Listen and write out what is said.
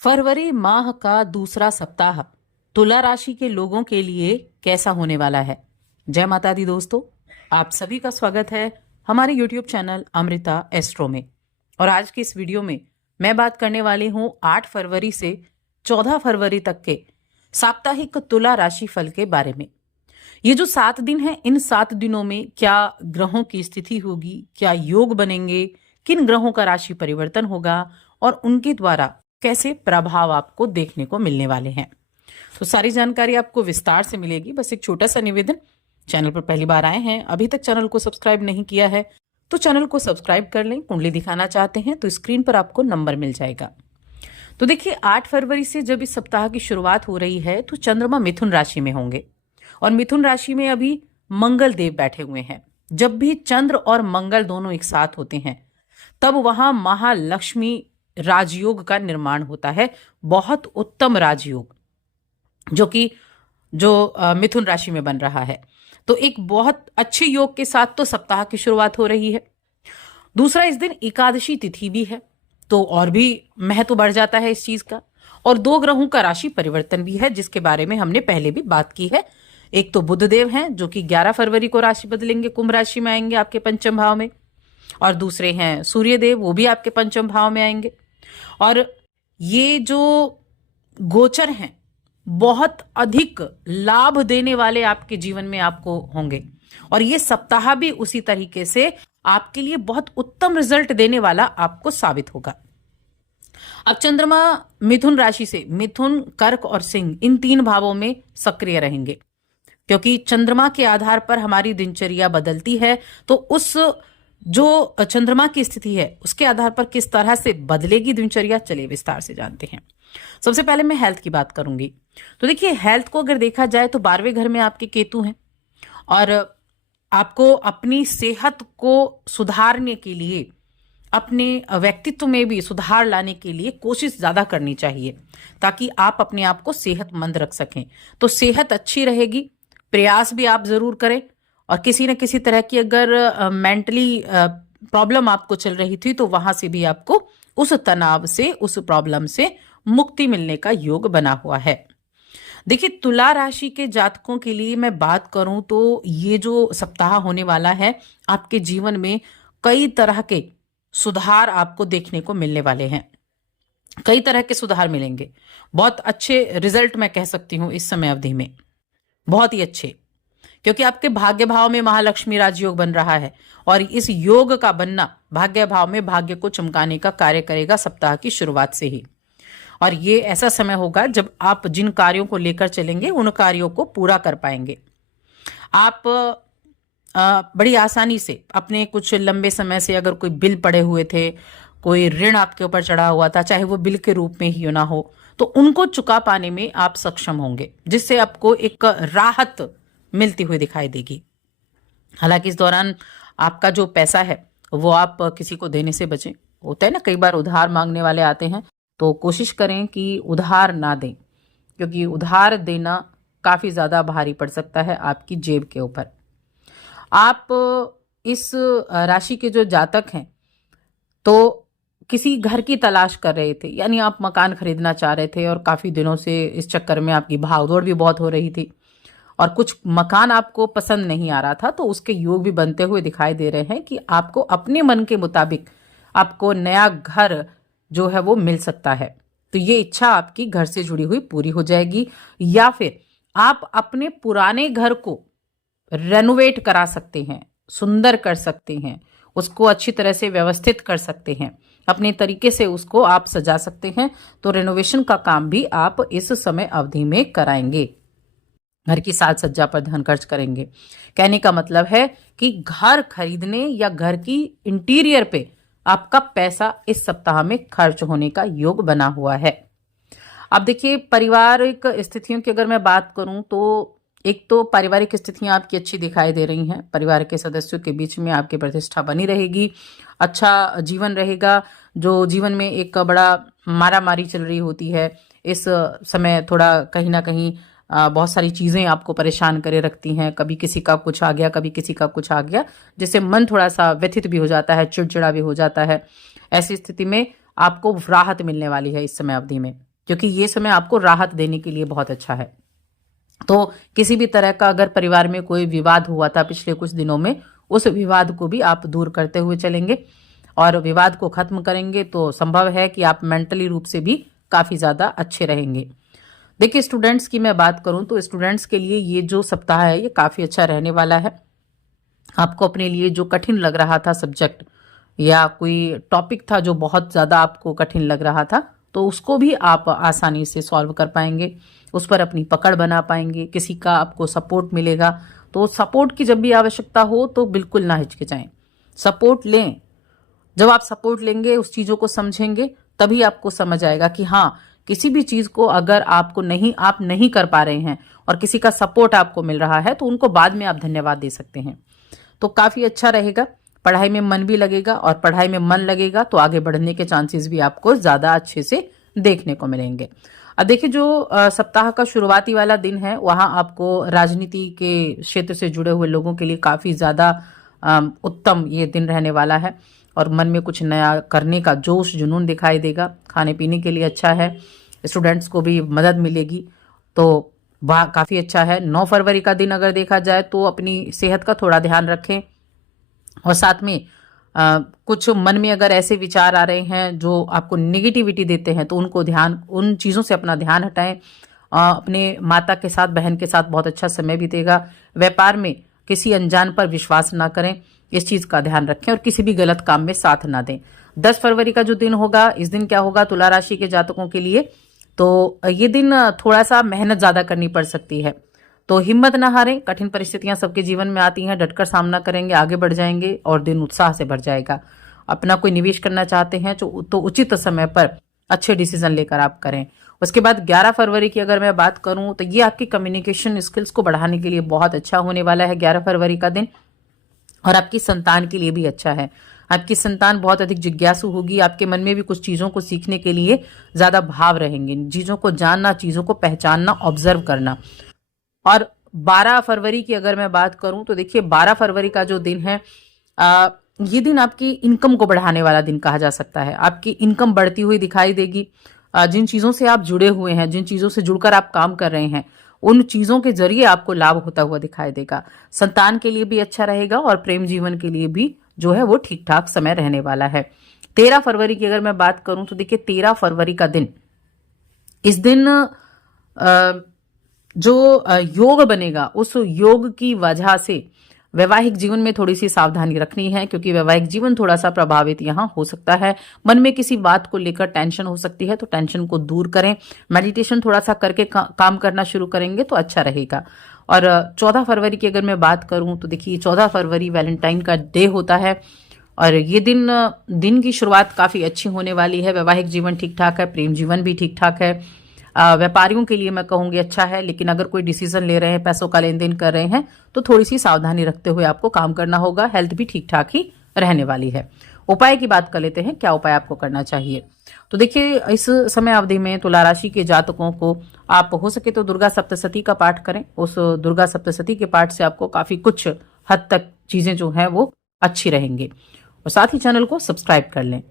फरवरी माह का दूसरा सप्ताह तुला राशि के लोगों के लिए कैसा होने वाला है। जय माता दी दोस्तों, आप सभी का स्वागत है हमारे YouTube चैनल अमृता एस्ट्रो में। और आज की इस वीडियो में मैं बात करने वाली हूँ 8 फरवरी से 14 फरवरी तक के साप्ताहिक तुला राशि फल के बारे में। ये जो 7 दिन हैं, इन 7 दिनों में क्या ग्रहों की स्थिति होगी, क्या योग बनेंगे, किन ग्रहों का राशि परिवर्तन होगा और उनके द्वारा कैसे प्रभाव आपको देखने को मिलने वाले हैं। तो सारी जानकारी आपको विस्तार से मिलेगी। बस एक छोटा सा निवेदन, चैनल पर पहली बार आए हैं, अभी तक चैनल को सब्सक्राइब नहीं किया है तो चैनल को सब्सक्राइब कर लें। कुंडली दिखाना चाहते हैं तो स्क्रीन पर आपको नंबर मिल जाएगा। तो देखिए, 8 फरवरी से जब इस सप्ताह की शुरुआत हो रही है तो चंद्रमा मिथुन राशि में होंगे और मिथुन राशि में अभी मंगल देव बैठे हुए हैं। जब भी चंद्र और मंगल दोनों एक साथ होते हैं तब वहां महालक्ष्मी राजयोग का निर्माण होता है। बहुत उत्तम राजयोग जो मिथुन राशि में बन रहा है। तो एक बहुत अच्छे योग के साथ तो सप्ताह की शुरुआत हो रही है। दूसरा, इस दिन एकादशी तिथि भी है तो और भी महत्व बढ़ जाता है इस चीज का। और 2 ग्रहों का राशि परिवर्तन भी है जिसके बारे में हमने पहले भी बात की है। एक तो बुध देव हैं जो कि 11 फरवरी को राशि बदलेंगे, कुंभ राशि में आएंगे आपके पंचम भाव में। और दूसरे हैं सूर्य देव, वो भी आपके पंचम भाव में आएंगे। और ये जो गोचर हैं बहुत अधिक लाभ देने वाले आपके जीवन में आपको होंगे और ये सप्ताह भी उसी तरीके से आपके लिए बहुत उत्तम रिजल्ट देने वाला आपको साबित होगा। अब चंद्रमा मिथुन राशि से मिथुन, कर्क और सिंह इन 3 भावों में सक्रिय रहेंगे क्योंकि चंद्रमा के आधार पर हमारी दिनचर्या बदलती है। तो उस जो चंद्रमा की स्थिति है उसके आधार पर किस तरह से बदलेगी दिनचर्या, चलिए विस्तार से जानते हैं। सबसे पहले मैं हेल्थ की बात करूंगी। तो देखिए, हेल्थ को अगर देखा जाए तो 12वें घर में आपके केतु हैं और आपको अपनी सेहत को सुधारने के लिए, अपने व्यक्तित्व में भी सुधार लाने के लिए कोशिश ज्यादा करनी चाहिए ताकि आप अपने आप को सेहतमंद रख सकें। तो सेहत अच्छी रहेगी, प्रयास भी आप जरूर करें। और किसी न किसी तरह की अगर मेंटली प्रॉब्लम आपको चल रही थी तो वहां से भी आपको उस तनाव से, उस प्रॉब्लम से मुक्ति मिलने का योग बना हुआ है। देखिए, तुला राशि के जातकों के लिए मैं बात करूं तो ये जो सप्ताह होने वाला है आपके जीवन में कई तरह के सुधार आपको देखने को मिलने वाले हैं। कई तरह के सुधार मिलेंगे, बहुत अच्छे रिजल्ट मैं कह सकती हूं इस समय अवधि में, बहुत ही अच्छे, क्योंकि आपके भाग्य भाव में महालक्ष्मी राजयोग बन रहा है और इस योग का बनना भाग्य भाव में भाग्य को चमकाने का कार्य करेगा सप्ताह की शुरुआत से ही। और ये ऐसा समय होगा जब आप जिन कार्यों को लेकर चलेंगे उन कार्यों को पूरा कर पाएंगे। आप बड़ी आसानी से अपने कुछ लंबे समय से अगर कोई बिल पड़े हुए थे, कोई ऋण आपके ऊपर चढ़ा हुआ था, चाहे वो बिल के रूप में ही ना हो, तो उनको चुका पाने में आप सक्षम होंगे जिससे आपको एक राहत मिलती हुई दिखाई देगी। हालांकि इस दौरान आपका जो पैसा है वो आप किसी को देने से बचें। होता है ना, कई बार उधार मांगने वाले आते हैं तो कोशिश करें कि उधार ना दें क्योंकि उधार देना काफी ज्यादा भारी पड़ सकता है आपकी जेब के ऊपर। आप इस राशि के जो जातक हैं तो किसी घर की तलाश कर रहे थे, यानी आप मकान खरीदना चाह रहे थे और काफी दिनों से इस चक्कर में आपकी भागदौड़ भी बहुत हो रही थी और कुछ मकान आपको पसंद नहीं आ रहा था, तो उसके योग भी बनते हुए दिखाई दे रहे हैं कि आपको अपने मन के मुताबिक आपको नया घर जो है वो मिल सकता है। तो ये इच्छा आपकी घर से जुड़ी हुई पूरी हो जाएगी या फिर आप अपने पुराने घर को रेनोवेट करा सकते हैं, सुंदर कर सकते हैं, उसको अच्छी तरह से व्यवस्थित कर सकते हैं, अपने तरीके से उसको आप सजा सकते हैं। तो रेनोवेशन का काम भी आप इस समय अवधि में कराएंगे, घर की साज सज्जा पर धन खर्च करेंगे। कहने का मतलब है कि घर खरीदने या घर की इंटीरियर पे आपका पैसा इस सप्ताह में खर्च होने का योग बना हुआ है। अब देखिए, पारिवारिक स्थितियों की अगर मैं बात करूं तो एक तो पारिवारिक स्थितियां आपकी अच्छी दिखाई दे रही हैं। परिवार के सदस्यों के बीच में आपकी प्रतिष्ठा बनी रहेगी, अच्छा जीवन रहेगा। जो जीवन में एक बड़ा मारामारी चल रही होती है इस समय, थोड़ा कहीं ना कहीं बहुत सारी चीजें आपको परेशान करे रखती हैं। कभी किसी का कुछ आ गया, कभी किसी का कुछ आ गया, जिससे मन थोड़ा सा व्यथित भी हो जाता है, चिड़चिड़ा भी हो जाता है। ऐसी स्थिति में आपको राहत मिलने वाली है इस समय अवधि में। क्योंकि ये समय आपको राहत देने के लिए बहुत अच्छा है। तो किसी भी तरह का अगर परिवार में कोई विवाद हुआ था पिछले कुछ दिनों में, उस विवाद को भी आप दूर करते हुए चलेंगे और विवाद को खत्म करेंगे तो संभव है कि आप मेंटली रूप से भी काफी ज्यादा अच्छे रहेंगे। देखिए स्टूडेंट्स की मैं बात करूं तो स्टूडेंट्स के लिए ये जो सप्ताह है ये काफी अच्छा रहने वाला है। आपको अपने लिए जो कठिन लग रहा था सब्जेक्ट या कोई टॉपिक था जो बहुत ज़्यादा आपको कठिन लग रहा था, तो उसको भी आप आसानी से सॉल्व कर पाएंगे, उस पर अपनी पकड़ बना पाएंगे, किसी का आपको सपोर्ट मिलेगा। तो सपोर्ट की जब भी आवश्यकता हो तो बिल्कुल ना हिचकिचाएं, सपोर्ट लें। जब आप सपोर्ट लेंगे, उस चीज़ों को समझेंगे, तभी आपको समझ आएगा कि हाँ, किसी भी चीज़ को अगर आप नहीं कर पा रहे हैं और किसी का सपोर्ट आपको मिल रहा है तो उनको बाद में आप धन्यवाद दे सकते हैं। तो काफी अच्छा रहेगा, पढ़ाई में मन भी लगेगा और पढ़ाई में मन लगेगा तो आगे बढ़ने के चांसेस भी आपको ज्यादा अच्छे से देखने को मिलेंगे। अब देखिए जो सप्ताह का शुरुआती वाला दिन है वहां आपको राजनीति के क्षेत्र से जुड़े हुए लोगों के लिए काफी ज्यादा उत्तम ये दिन रहने वाला है और मन में कुछ नया करने का जोश जुनून दिखाई देगा। खाने पीने के लिए अच्छा है, स्टूडेंट्स को भी मदद मिलेगी तो वह काफ़ी अच्छा है। 9 फरवरी का दिन अगर देखा जाए तो अपनी सेहत का थोड़ा ध्यान रखें और साथ में कुछ मन में अगर ऐसे विचार आ रहे हैं जो आपको नेगेटिविटी देते हैं तो उन चीज़ों से अपना ध्यान हटाएं। अपने माता के साथ, बहन के साथ बहुत अच्छा समय बीतेगा। व्यापार में किसी अनजान पर विश्वास ना करें, इस चीज़ का ध्यान रखें और किसी भी गलत काम में साथ ना दें। 10 फरवरी का जो दिन होगा, इस दिन क्या होगा तुला राशि के जातकों के लिए, तो ये दिन थोड़ा सा मेहनत ज्यादा करनी पड़ सकती है, तो हिम्मत ना हारें। कठिन परिस्थितियां सबके जीवन में आती हैं, डटकर सामना करेंगे, आगे बढ़ जाएंगे और दिन उत्साह से भर जाएगा। अपना कोई निवेश करना चाहते हैं तो उचित समय पर अच्छे डिसीजन लेकर आप करें। उसके बाद 11 फरवरी की अगर मैं बात करूं तो ये आपकी कम्युनिकेशन स्किल्स को बढ़ाने के लिए बहुत अच्छा होने वाला है 11 फरवरी का दिन, और आपकी संतान के लिए भी अच्छा है। आपकी संतान बहुत अधिक जिज्ञासु होगी, आपके मन में भी कुछ चीजों को सीखने के लिए ज्यादा भाव रहेंगे, चीजों को जानना, चीजों को पहचानना, ऑब्जर्व करना। और 12 फरवरी की अगर मैं बात करूं तो देखिए 12 फरवरी का जो दिन है ये दिन आपकी इनकम को बढ़ाने वाला दिन कहा जा सकता है। आपकी इनकम बढ़ती हुई दिखाई देगी। जिन चीजों से आप जुड़े हुए हैं, जिन चीजों से जुड़कर आप काम कर रहे हैं, उन चीजों के जरिए आपको लाभ होता हुआ दिखाई देगा। संतान के लिए भी अच्छा रहेगा और प्रेम जीवन के लिए भी जो है वो ठीक ठाक समय रहने वाला है। 13 फरवरी की अगर मैं बात करूं तो देखिए 13 फरवरी का दिन, इस दिन जो योग बनेगा उस योग की वजह से वैवाहिक जीवन में थोड़ी सी सावधानी रखनी है, क्योंकि वैवाहिक जीवन थोड़ा सा प्रभावित यहाँ हो सकता है। मन में किसी बात को लेकर टेंशन हो सकती है तो टेंशन को दूर करें। मेडिटेशन थोड़ा सा करके काम करना शुरू करेंगे तो अच्छा रहेगा। और 14 फरवरी की अगर मैं बात करूं तो देखिए 14 फरवरी वैलेंटाइन का डे होता है और ये दिन की शुरुआत काफी अच्छी होने वाली है। वैवाहिक जीवन ठीक ठाक है, प्रेम जीवन भी ठीक ठाक है। व्यापारियों के लिए मैं कहूंगी अच्छा है, लेकिन अगर कोई डिसीजन ले रहे हैं, पैसों का लेन देन कर रहे हैं तो थोड़ी सी सावधानी रखते हुए आपको काम करना होगा। हेल्थ भी ठीक ठाक ही रहने वाली है। उपाय की बात कर लेते हैं, क्या उपाय आपको करना चाहिए। तो देखिए इस समय अवधि में तुला राशि के जातकों को आप हो सके तो दुर्गा सप्तशती का पाठ करें। उस दुर्गा सप्तशती के पाठ से आपको काफी कुछ हद तक चीजें जो हैं वो अच्छी रहेंगी। और साथ ही चैनल को सब्सक्राइब कर लें।